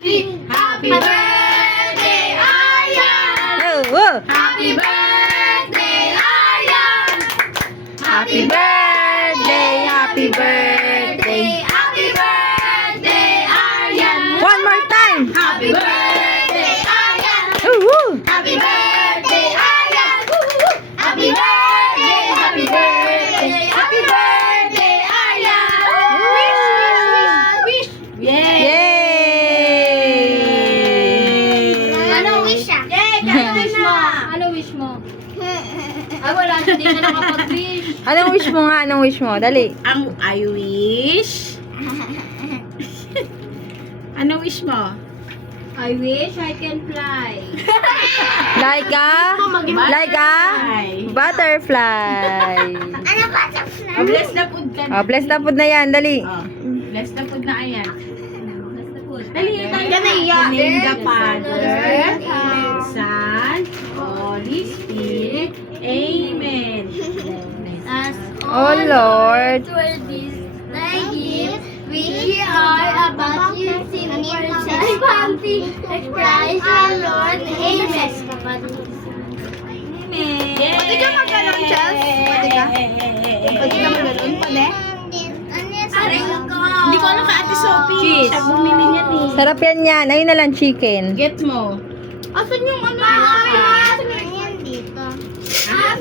Happy birthday, Ayan! Happy birthday, Ayan! Happy birthday, happy birthday. Happy birthday, Ayan! One more time. Happy birthday, Ayan! Woo! Happy birthday, Ayan! Happy birthday, happy birthday, happy birthday, Ayan! Wish! Yay! Yay! Ano wish siya? Yay! Ano wish mo? Ano wish mo? Ah, wala. Hindi ka nakapag-wish. Anong wish mo nga? Anong wish mo? Dali. I wish. Ano wish mo? I wish I can fly. Like a butterfly. Ano ba sa Oh, bless na food ka. Oh, bless na po na yan. Dali. Oh, bless na food na ayan. Dali, Dali, tayo na iya. The name the Father, Son, Holy Spirit. Amen. As Oh, Lord. for this thy gift, we are about you simple bounty, Christ our Lord. Amen. Amen. Pwede ka magkaroon, Chels? Pwede ka? Pwede ka magkaroon? Pwede? Hindi ko alam ka Ate Sophie. Cheese. Siya bumili niyan eh. Sarap yan yan. Ayun na lang chicken. Get mo. Asan yung ano?